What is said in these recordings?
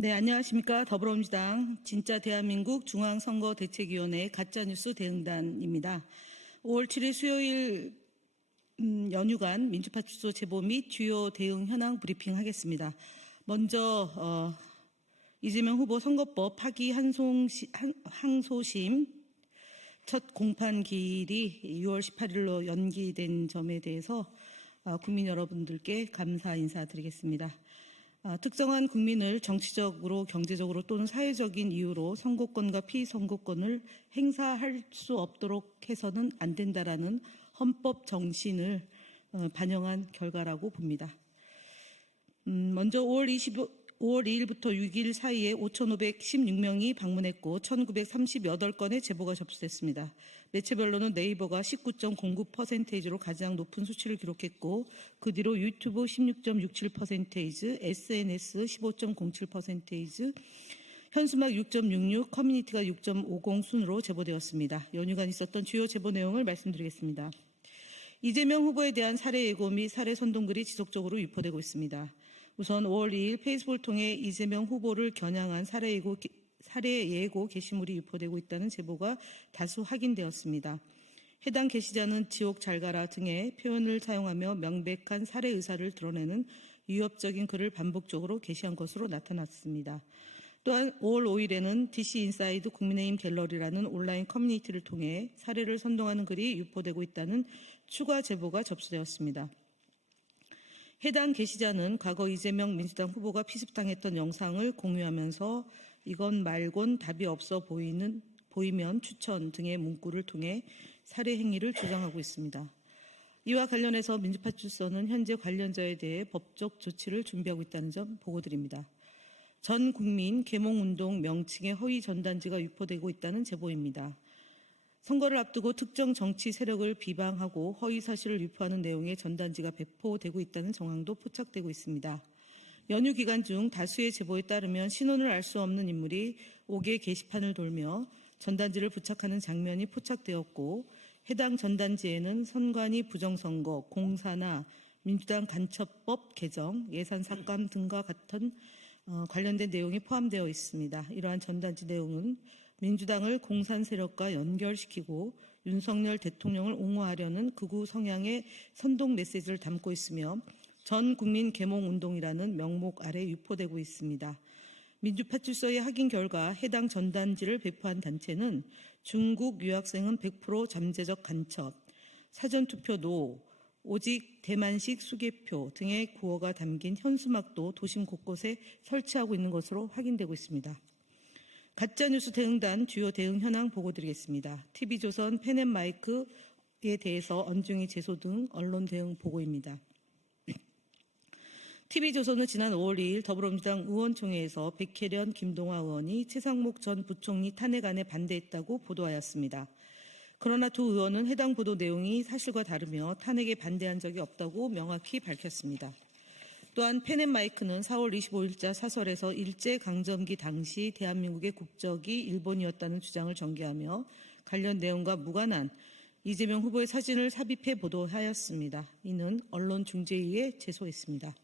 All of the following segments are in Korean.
네, 안녕하십니까. 더불어민주당 진짜 대한민국 중앙선거대책위원회 가짜뉴스 대응단입니다. 5월 7일 수요일 연휴간 민주파출소 제보 및 주요 대응 현황 브리핑하겠습니다. 먼저 이재명 후보 선거법 파기 항소심 첫 공판기일이 6월 18일로 연기된 점에 대해서 국민 여러분들께 감사 인사드리겠습니다. 특정한 국민을 정치적으로, 경제적으로 또는 사회적인 이유로 선거권과 피선거권을 행사할 수 없도록 해서는 안 된다라는 헌법 정신을 반영한 결과라고 봅니다. 먼저 5월 2일부터 6일 사이에 5,516명이 방문했고 1,938건의 제보가 접수됐습니다. 매체별로는 네이버가 19.09%로 가장 높은 수치를 기록했고 그 뒤로 유튜브 16.67%, SNS 15.07%, 현수막 6.66, 커뮤니티가 6.50 순으로 제보되었습니다. 연휴간 있었던 주요 제보 내용을 말씀드리겠습니다. 이재명 후보에 대한 살해 예고 및 살해 선동글이 지속적으로 유포되고 있습니다. 우선 5월 2일 페이스북을 통해 이재명 후보를 겨냥한 살해 예고 게시물이 유포되고 있다는 제보가 다수 확인되었습니다. 해당 게시자는 지옥 잘 가라 등의 표현을 사용하며 명백한 살해 의사를 드러내는 위협적인 글을 반복적으로 게시한 것으로 나타났습니다. 또한 5월 5일에는 DC인사이드 국민의힘 갤러리라는 온라인 커뮤니티를 통해 살해를 선동하는 글이 유포되고 있다는 추가 제보가 접수되었습니다. 해당 게시자는 과거 이재명 민주당 후보가 피습당했던 영상을 공유하면서 이건 말곤 답이 없어 보이면 추천 등의 문구를 통해 살해 행위를 주장하고 있습니다. 이와 관련해서 민주파출소는 현재 관련자에 대해 법적 조치를 준비하고 있다는 점 보고드립니다. 전 국민 계몽운동 명칭의 허위 전단지가 유포되고 있다는 제보입니다. 선거를 앞두고 특정 정치 세력을 비방하고 허위 사실을 유포하는 내용의 전단지가 배포되고 있다는 정황도 포착되고 있습니다. 연휴 기간 중 다수의 제보에 따르면 신원을 알 수 없는 인물이 5개 게시판을 돌며 전단지를 부착하는 장면이 포착되었고 해당 전단지에는 선관위 부정선거, 공사나 민주당 간첩법 개정, 예산 삭감 등과 같은 관련된 내용이 포함되어 있습니다. 이러한 전단지 내용은 민주당을 공산 세력과 연결시키고 윤석열 대통령을 옹호하려는 극우 성향의 선동 메시지를 담고 있으며 전 국민 계몽운동이라는 명목 아래 유포되고 있습니다. 민주파출소의 확인 결과 해당 전단지를 배포한 단체는 중국 유학생은 100% 잠재적 간첩, 사전투표 노, 오직 대만식 수개표 등의 구호가 담긴 현수막도 도심 곳곳에 설치하고 있는 것으로 확인되고 있습니다. 가짜뉴스 대응단 주요 대응 현황 보고드리겠습니다. TV조선 펜앤마이크에 대해서 언중이 제소 등 언론 대응 보고입니다. TV조선은 지난 5월 2일 더불어민주당 의원총회에서 백혜련, 김동화 의원이 최상목 전 부총리 탄핵안에 반대했다고 보도하였습니다. 그러나 두 의원은 해당 보도 내용이 사실과 다르며 탄핵에 반대한 적이 없다고 명확히 밝혔습니다. 또한 펜앤마이크는 4월 25일자 사설에서 일제강점기 당시 대한민국의 국적이 일본이었다는 주장을 전개하며 관련 내용과 무관한 이재명 후보의 사진을 삽입해 보도하였습니다. 이는 언론중재위에 제소했습니다.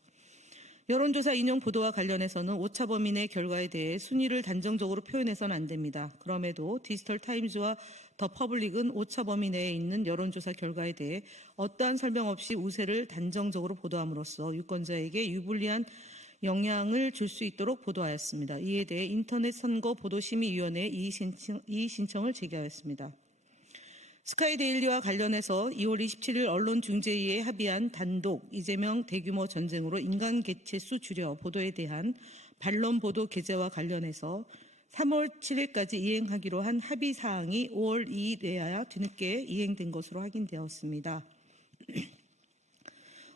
여론조사 인용 보도와 관련해서는 오차범인의 결과에 대해 순위를 단정적으로 표현해서는 안 됩니다. 그럼에도 디지털타임즈와 더 퍼블릭은 오차범위 내에 있는 여론조사 결과에 대해 어떠한 설명 없이 우세를 단정적으로 보도함으로써 유권자에게 유불리한 영향을 줄 수 있도록 보도하였습니다. 이에 대해 인터넷 선거 보도심의위원회에 이의 신청을 제기하였습니다. 스카이데일리와 관련해서 2월 27일 언론중재위에 합의한 단독 이재명 대규모 전쟁으로 인간 개체수 줄여 보도에 대한 반론 보도 게재와 관련해서 3월 7일까지 이행하기로 한 합의 사항이 5월 2일에야 뒤늦게 이행된 것으로 확인되었습니다.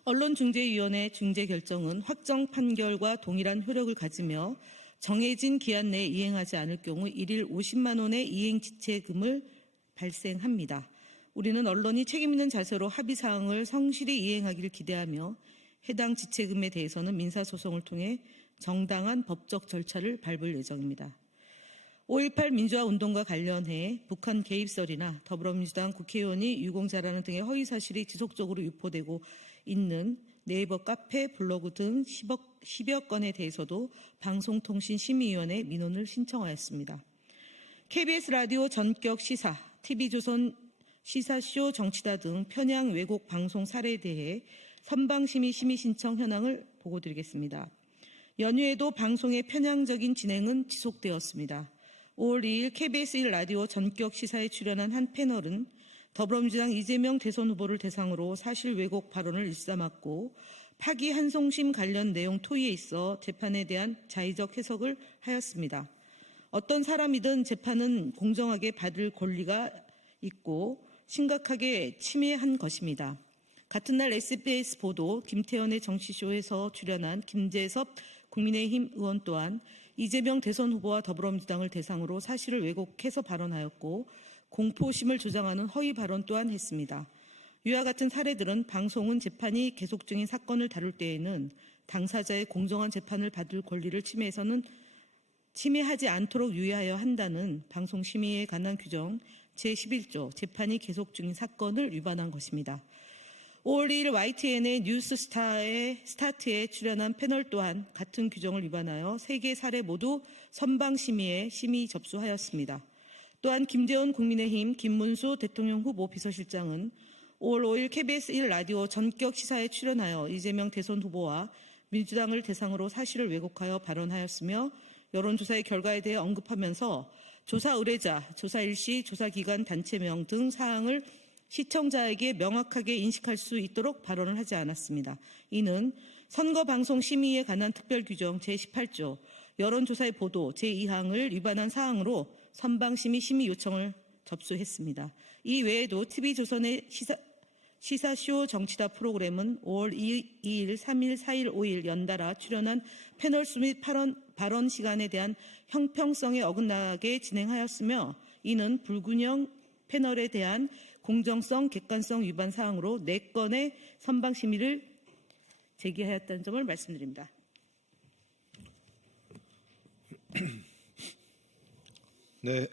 언론중재위원회 중재 결정은 확정 판결과 동일한 효력을 가지며 정해진 기한 내에 이행하지 않을 경우 1일 50만 원의 이행 지체금을 발생합니다. 우리는 언론이 책임 있는 자세로 합의사항을 성실히 이행하기를 기대하며 해당 지체금에 대해서는 민사소송을 통해 정당한 법적 절차를 밟을 예정입니다. 5.18 민주화운동과 관련해 북한 개입설이나 더불어민주당 국회의원이 유공자라는 등의 허위사실이 지속적으로 유포되고 있는 네이버 카페, 블로그 등 10억 10여 건에 대해서도 방송통신심의위원회 민원을 신청하였습니다. KBS 라디오 전격 시사, TV조선 시사쇼 정치다 등 편향 왜곡 방송 사례에 대해 선방심의 심의 신청 현황을 보고드리겠습니다. 연휴에도 방송의 편향적인 진행은 지속되었습니다. 5월 2일 KBS 1라디오 전격 시사에 출연한 한 패널은 더불어민주당 이재명 대선 후보를 대상으로 사실 왜곡 발언을 일삼았고 파기 한송심 관련 내용 토의에 있어 재판에 대한 자의적 해석을 하였습니다. 어떤 사람이든 재판은 공정하게 받을 권리가 있고 심각하게 침해한 것입니다. 같은 날 SBS 보도 김태현의 정치쇼에서 출연한 김재섭 국민의힘 의원 또한 이재명 대선 후보와 더불어민주당을 대상으로 사실을 왜곡해서 발언하였고 공포심을 조장하는 허위 발언 또한 했습니다. 이와 같은 사례들은 방송은 재판이 계속 중인 사건을 다룰 때에는 당사자의 공정한 재판을 받을 권리를 침해하지 않도록 유의하여야 한다는 방송심의에 관한 규정 제11조 재판이 계속 중인 사건을 위반한 것입니다. 5월 2일 YTN의 뉴스 스타트에 출연한 패널 또한 같은 규정을 위반하여 3개 사례 모두 선방심의에 심의 접수하였습니다. 또한 김재원 국민의힘 김문수 대통령 후보 비서실장은 5월 5일 KBS 1라디오 전격 시사에 출연하여 이재명 대선 후보와 민주당을 대상으로 사실을 왜곡하여 발언하였으며 여론조사의 결과에 대해 언급하면서 조사 의뢰자, 조사 일시, 조사 기관 단체명 등 사항을 시청자에게 명확하게 인식할 수 있도록 발언을 하지 않았습니다. 이는 선거방송심의에 관한 특별규정 제18조 여론조사의 보도 제2항을 위반한 사항으로 선방심의 심의 요청을 접수했습니다. 이 외에도 TV조선의 시사쇼 정치다 프로그램은 5월 2일, 3일, 4일, 5일 연달아 출연한 패널수 및 발언 시간에 대한 형평성에 어긋나게 진행하였으며 이는 불균형 패널에 대한 공정성, 객관성 위반 사항으로 4건의 선방심의를 제기하였다는 점을 말씀드립니다. 네,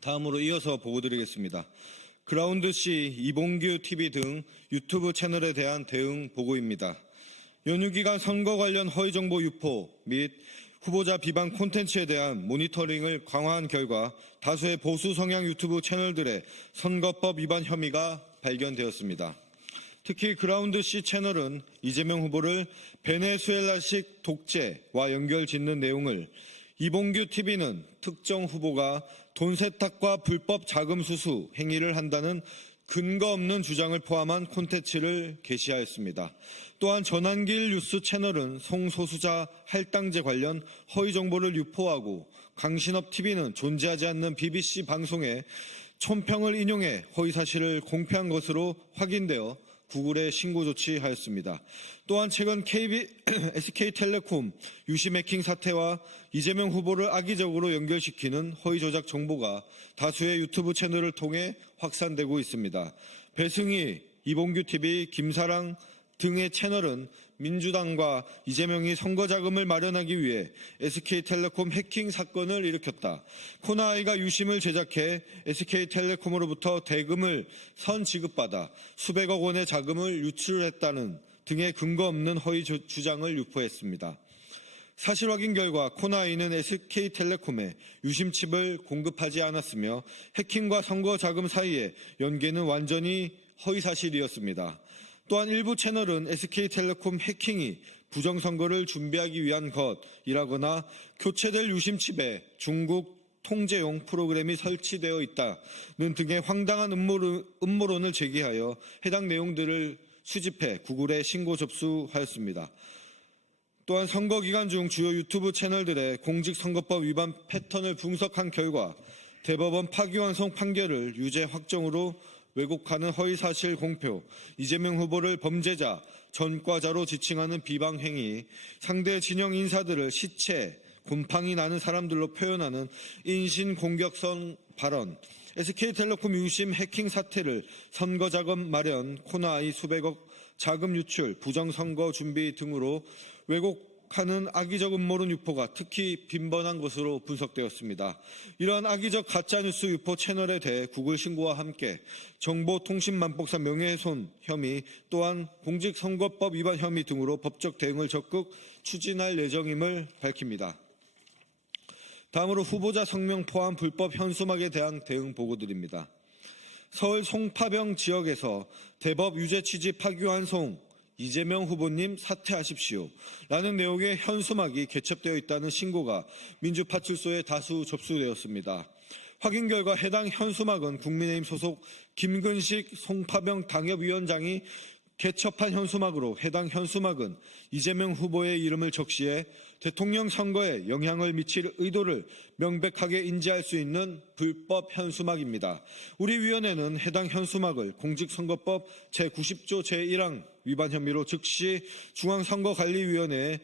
다음으로 이어서 보고드리겠습니다. 그라운드C, 이봉규 TV 등 유튜브 채널에 대한 대응 보고입니다. 연휴 기간 선거 관련 허위정보 유포 및 후보자 비방 콘텐츠에 대한 모니터링을 강화한 결과 다수의 보수 성향 유튜브 채널들의 선거법 위반 혐의가 발견되었습니다. 특히 그라운드C 채널은 이재명 후보를 베네수엘라식 독재와 연결짓는 내용을, 이봉규 TV는 특정 후보가 돈 세탁과 불법 자금 수수 행위를 한다는 근거 없는 주장을 포함한 콘텐츠를 게시하였습니다. 또한 전환길 뉴스 채널은 성소수자 할당제 관련 허위 정보를 유포하고 강신업 TV는 존재하지 않는 BBC 방송에 촌평을 인용해 허위 사실을 공표한 것으로 확인되어 구글에 신고 조치하였습니다. 또한 최근 SK텔레콤 유심 해킹 사태와 이재명 후보를 악의적으로 연결시키는 허위 조작 정보가 다수의 유튜브 채널을 통해 확산되고 있습니다. 배승희, 이봉규 TV, 김사랑 등의 채널은 민주당과 이재명이 선거 자금을 마련하기 위해 SK텔레콤 해킹 사건을 일으켰다. 코나아이가 유심을 제작해 SK텔레콤으로부터 대금을 선지급받아 수백억 원의 자금을 유출했다는 등의 근거 없는 허위 주장을 유포했습니다. 사실 확인 결과 코나아이는 SK텔레콤에 유심칩을 공급하지 않았으며 해킹과 선거 자금 사이의 연계는 완전히 허위 사실이었습니다. 또한 일부 채널은 SK텔레콤 해킹이 부정선거를 준비하기 위한 것이라거나 교체될 유심칩에 중국 통제용 프로그램이 설치되어 있다는 등의 황당한 음모론을 제기하여 해당 내용들을 수집해 구글에 신고 접수하였습니다. 또한 선거 기간 중 주요 유튜브 채널들의 공직선거법 위반 패턴을 분석한 결과 대법원 파기환송 판결을 유죄 확정으로 왜곡하는 허위사실 공표, 이재명 후보를 범죄자, 전과자로 지칭하는 비방행위, 상대 진영 인사들을 시체, 곰팡이 나는 사람들로 표현하는 인신공격성 발언, SK텔레콤 유심 해킹 사태를 선거자금 마련, 코나아이 수백억 자금 유출, 부정선거 준비 등으로 왜곡 하는 악의적 음모론 유포가 특히 빈번한 것으로 분석되었습니다. 이러한 악의적 가짜뉴스 유포 채널에 대해 구글 신고와 함께 정보통신망법상 명예훼손 혐의 또한 공직선거법 위반 혐의 등으로 법적 대응을 적극 추진할 예정임을 밝힙니다. 다음으로 후보자 성명 포함 불법 현수막에 대한 대응 보고드립니다. 서울 송파병 지역에서 대법 유죄 취지 파기환 송 이재명 후보님 사퇴하십시오 라는 내용의 현수막이 개첩되어 있다는 신고가 민주파출소에 다수 접수되었습니다. 확인 결과 해당 현수막은 국민의힘 소속 김근식 송파병 당협위원장이 개첩한 현수막으로 해당 현수막은 이재명 후보의 이름을 적시해 대통령 선거에 영향을 미칠 의도를 명백하게 인지할 수 있는 불법 현수막입니다. 우리 위원회는 해당 현수막을 공직선거법 제90조 제1항 위반 혐의로 즉시 중앙선거관리위원회에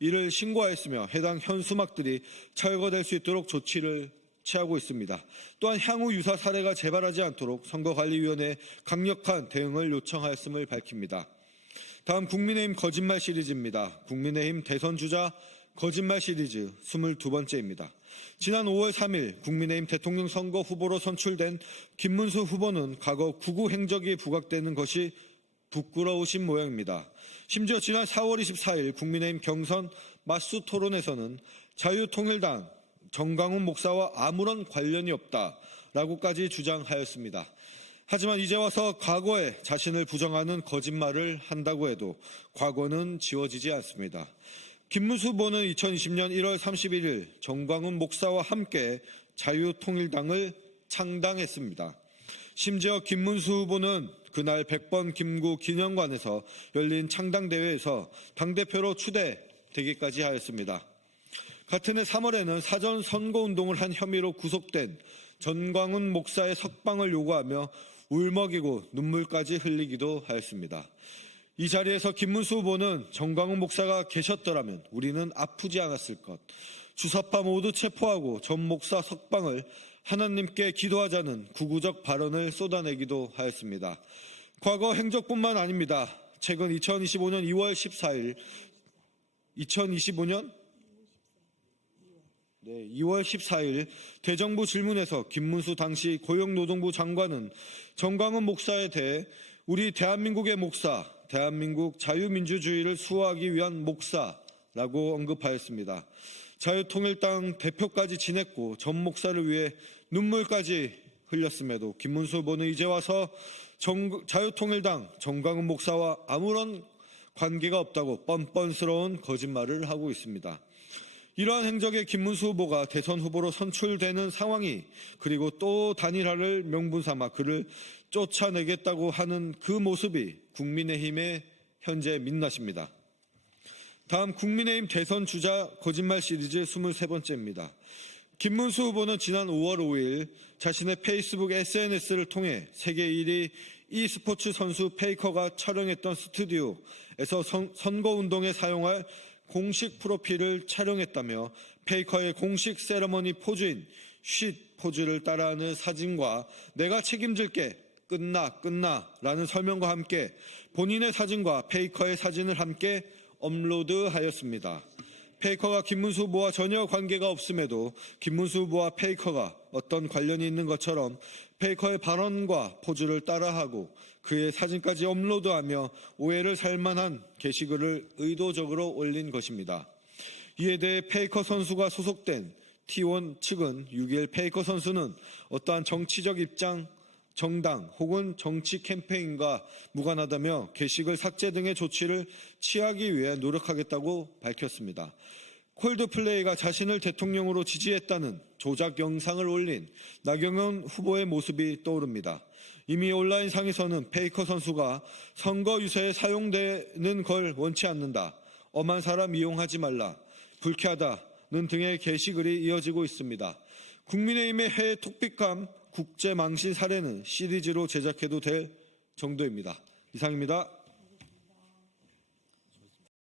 이를 신고하였으며 해당 현수막들이 철거될 수 있도록 조치를 취하고 있습니다. 또한 향후 유사 사례가 재발하지 않도록 선거관리위원회에 강력한 대응을 요청하였음을 밝힙니다. 다음 국민의힘 거짓말 시리즈입니다. 국민의힘 대선주자 거짓말 시리즈 22번째입니다. 지난 5월 3일 국민의힘 대통령 선거 후보로 선출된 김문수 후보는 과거 구구 행적이 부각되는 것이 부끄러우신 모양입니다. 심지어 지난 4월 24일 국민의힘 경선 맞수 토론에서는 자유통일당 정강훈 목사와 아무런 관련이 없다라고까지 주장하였습니다. 하지만 이제 와서 과거에 자신을 부정하는 거짓말을 한다고 해도 과거는 지워지지 않습니다. 김문수 후보는 2020년 1월 31일 정광훈 목사와 함께 자유통일당을 창당했습니다. 심지어 김문수 후보는 그날 100번 김구 기념관에서 열린 창당대회에서 당대표로 추대되기까지 하였습니다. 같은 해 3월에는 사전 선거운동을 한 혐의로 구속된 전광훈 목사의 석방을 요구하며 울먹이고 눈물까지 흘리기도 하였습니다. 이 자리에서 김문수 후보는 정광훈 목사가 계셨더라면 우리는 아프지 않았을 것, 주사파 모두 체포하고 전 목사 석방을 하나님께 기도하자는 구구적 발언을 쏟아내기도 하였습니다. 과거 행적뿐만 아닙니다. 최근 2025년 2월 14일 2월 14일 대정부 질문에서 김문수 당시 고용노동부 장관은 정광훈 목사에 대해 우리 대한민국의 목사, 대한민국 자유민주주의를 수호하기 위한 목사라고 언급하였습니다. 자유통일당 대표까지 지냈고 전 목사를 위해 눈물까지 흘렸음에도 김문수 후보는 이제 와서 자유통일당 정광훈 목사와 아무런 관계가 없다고 뻔뻔스러운 거짓말을 하고 있습니다. 이러한 행적에 김문수 후보가 대선 후보로 선출되는 상황이 그리고 또 단일화를 명분삼아 그를 쫓아내겠다고 하는 그 모습이 국민의힘의 현재 민낯입니다. 다음 국민의힘 대선 주자 거짓말 시리즈 23번째입니다. 김문수 후보는 지난 5월 5일 자신의 페이스북 SNS를 통해 세계 1위 e스포츠 선수 페이커가 촬영했던 스튜디오에서 선거운동에 사용할 공식 프로필을 촬영했다며 페이커의 공식 세러머니 포즈인 쉿 포즈를 따라하는 사진과 내가 책임질게 끝나 라는 설명과 함께 본인의 사진과 페이커의 사진을 함께 업로드하였습니다. 페이커가 김문수 후보와 전혀 관계가 없음에도 김문수 후보와 페이커가 어떤 관련이 있는 것처럼 페이커의 발언과 포즈를 따라하고 그의 사진까지 업로드하며 오해를 살만한 게시글을 의도적으로 올린 것입니다. 이에 대해 페이커 선수가 소속된 T1 측은 6일 페이커 선수는 어떠한 정치적 입장, 정당 혹은 정치 캠페인과 무관하다며 게시글 삭제 등의 조치를 취하기 위해 노력하겠다고 밝혔습니다. 콜드플레이가 자신을 대통령으로 지지했다는 조작 영상을 올린 나경원 후보의 모습이 떠오릅니다. 이미 온라인상에서는 페이커 선수가 선거 유세에 사용되는 걸 원치 않는다, 엄한 사람 이용하지 말라, 불쾌하다는 등의 게시글이 이어지고 있습니다. 국민의힘의 해외 톡픽감 국제망신 사례는 시리즈로 제작해도 될 정도입니다. 이상입니다.